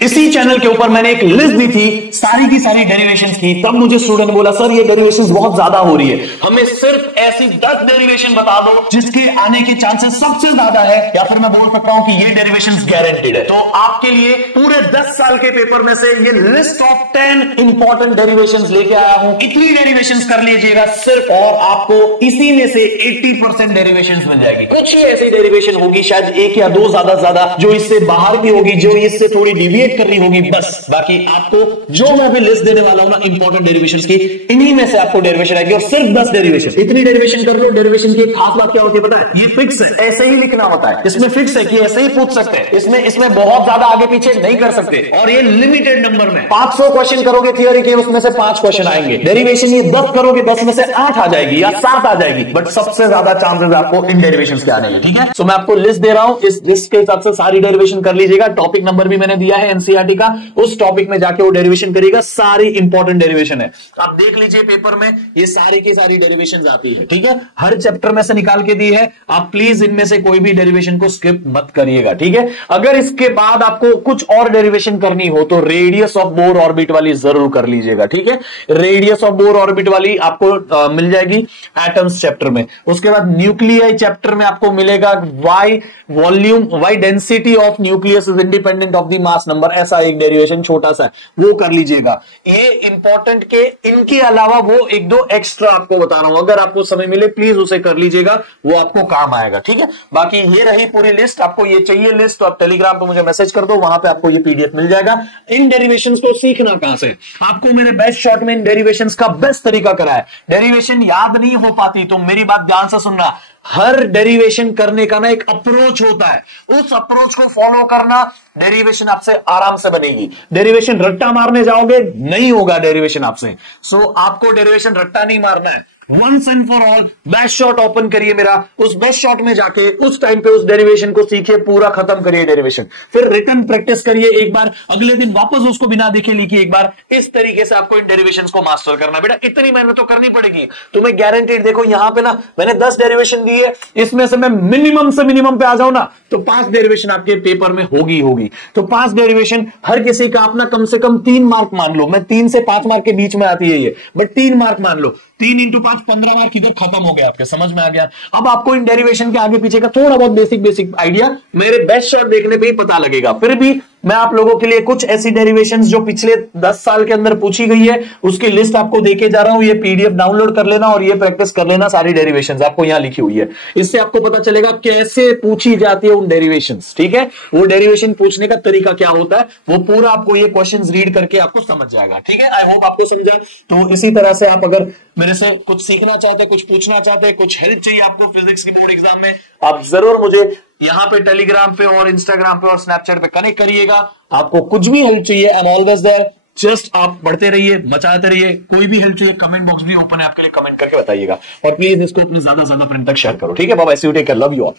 इसी चैनल के ऊपर मैंने एक लिस्ट दी थी सारी की सारी डेरिवेशंस की। तब मुझे स्टूडेंट ने बोला सर ये डेरिवेशंस बहुत ज्यादा हो रही है, हमें सिर्फ ऐसी 10 डेरिवेशन बता दो जिसके आने के चांसेस सबसे ज्यादा है, या फिर मैं बोल सकता हूं कि ये डेरिवेशंस गारंटीड है। तो आपके लिए पूरे 10 साल के पेपर में से ये लिस्ट ऑफ 10 इंपॉर्टेंट डेरिवेशंस लेके आया हूं। इतनी डेरिवेशंस कर लीजिएगा सिर्फ, और आपको इसी में से 80% डेरिवेशंस मिल जाएगी। कुछ ही ऐसी डेरिवेशन होगी, शायद एक या दो ज्यादा जो इससे बाहर की होगी, जो इससे थोड़ी डिविएट करनी होगी, बस। बाकी आपको जो मैं अभी लिस्ट देने वाला हूं ना इंपॉर्टेंट डेरिवेशंस की, इन्हीं में से आपको डेरिवेशन आएगी, और सिर्फ 10 डेरिवेशन। इतनी डेरिवेशन कर लो। डेरिवेशन की खास बात क्या होती है पता है? ये फिक्स है, ऐसे ही लिखना होता है। इसमें फिक्स है कि ऐसे ही पूछ सकते हैं, इसमें बहुत ज्यादा आगे पीछे नहीं कर सकते, और ये लिमिटेड नंबर में 500 क्वेश्चन करोगे थियोरी के, उसमें से 5 क्वेश्चन आएंगे। डेरिवेशन ये 10 करोगे, 10 में से 8 आ जाएगी या 7 आ जाएगी, बट सबसे ज्यादा चांसेस आपको इन डेरिवेशन के आने हैं। ठीक है, तो मैं आपको लिस्ट दे रहा हूं, इस लिस्ट के हिसाब से सारी डेरिवेशन कर लीजिएगा। टॉपिक नंबर भी मैंने दिया है एनसीईआरटी का, उस टॉपिक में जाके वो डेरिवेशन करिएगा। सारी इंपॉर्टेंट डेरिवेशन है, आप देख लीजिए पेपर में ये सारी की सारी डेरिवेशन आती है। ठीक है, हर चैप्टर में से निकाल के दी है, आप प्लीज इनमें से कोई भी डेरिवेशन को स्किप मत करिएगा। ठीक है, अगर इसके बाद आपको कुछ और डेरिवेशन करनी हो तो रेडियस ऑफ बोर ऑर्बिट वाली जरूर कर लीजिएगा। ठीक है, रेडियस ऑफ बोर ऑर्बिट वाली आपको मिल जाएगी एटम्स चैप्टर में। उसके बाद न्यूक्लियाई चैप्टर में आपको मिलेगा why volume, why density of nucleus is independent of the mass number, ऐसा एक डेरिवेशन छोटा सा है, वो कर लीजिएगा। ये इंपॉर्टेंट के इनके अलावा वो एक दो एक्स्ट्रा आपको बता रहा हूं, अगर आपको समय मिले प्लीज उसे कर लीजिएगा, वो आपको काम आएगा। ठीक है, बाकी ये रही पूरी लिस्ट। आपको ये चाहिए लिस्ट तो आप टेलीग्राम पे मुझे मैसेज कर दो, वहां पे आपको ये पीडीएफ मिल जाएगा। इन डेरिवेशंस को सीखना कहां से? आपको मेरे बेस्ट शॉट में इन डेरिवेशंस का बेस्ट तरीका करा है। डेरिवेशन याद नहीं हो पाती तो मेरी बात ध्यान से सुनना, हर डेरिवेशन करने का ना एक अप्रोच होता है, उस अप्रोच को फॉलो करना, डेरिवेशन आपसे आराम से बनेगी। डेरिवेशन रट्टा मारने जाओगे नहीं होगा डेरिवेशन आपसे। सो आपको डेरिवेशन रट्टा नहीं मारना है, once and for all best shot open करिए मेरा, उस बेस्ट शॉट में जाके उस टाइम पे उस डेरिवेशन को सीखिए, पूरा खत्म करिए डेरिवेशन, फिर रिटर्न प्रैक्टिस करिए एक बार, अगले दिन वापस उसको बिना देखे लिखिए एक बार। इस तरीके से आपको इन डेरिवेशंस को मास्टर करना। बेटा इतनी मेहनत तो करनी पड़ेगी तुम्हें, गारंटीड। देखो यहां पे ना मैंने 10 डेरिवेशन दी है, इसमें से मैं मिनिमम से मिनिमम पे आ जाऊं ना तो 5 डेरिवेशन आपके पेपर में होगी। तो 5 डेरिवेशन हर किसी का अपना कम से कम 3 मार्क मान लो, मैं 3 से 5 मार्क के बीच में आती है ये, बट 3 मार्क मान लो, 3 इंटू 5 15 मार्क इधर खत्म हो गया, आपके समझ में आ गया। अब आपको इन डेरिवेशन के आगे पीछे का थोड़ा बहुत बेसिक आइडिया मेरे बेस्ट शॉट देखने पे ही पता लगेगा। फिर भी मैं आप लोगों के लिए कुछ ऐसी डेरिवेशंस जो पिछले 10 साल के अंदर पूछी गई है उसकी लिस्ट आपको देके जा रहा हूं। ये पीडीएफ डाउनलोड कर लेना और ये प्रैक्टिस कर लेना, सारी डेरिवेशंस आपको यहां लिखी हुई है। इससे आपको पता चलेगा कैसे पूछी जाती है उन डेरिवेशंस। ठीक है, वो डेरिवेशन पूछने का तरीका क्या होता है वो पूरा आपको ये क्वेश्चंस रीड करके आपको समझ जाएगा। ठीक है, आई होप आपको समझा। तो इसी तरह से आप अगर मेरे से कुछ सीखना चाहते हैं, कुछ पूछना चाहते हैं, कुछ हेल्प चाहिए आपको फिजिक्स की बोर्ड एग्जाम में, आप जरूर मुझे यहां पे टेलीग्राम पे और इंस्टाग्राम पे और स्नैपचैट पे कनेक्ट करिएगा। आपको कुछ भी हेल्प चाहिए, I am always there. Just आप बढ़ते रहिए, मचाते रहिए। कोई भी हेल्प चाहिए, कमेंट बॉक्स भी ओपन है आपके लिए, कमेंट करके बताइएगा। और प्लीज इसको अपने ज्यादा फ्रेंड तक शेयर करो। ठीक है, bye bye, see you, take care, love you all.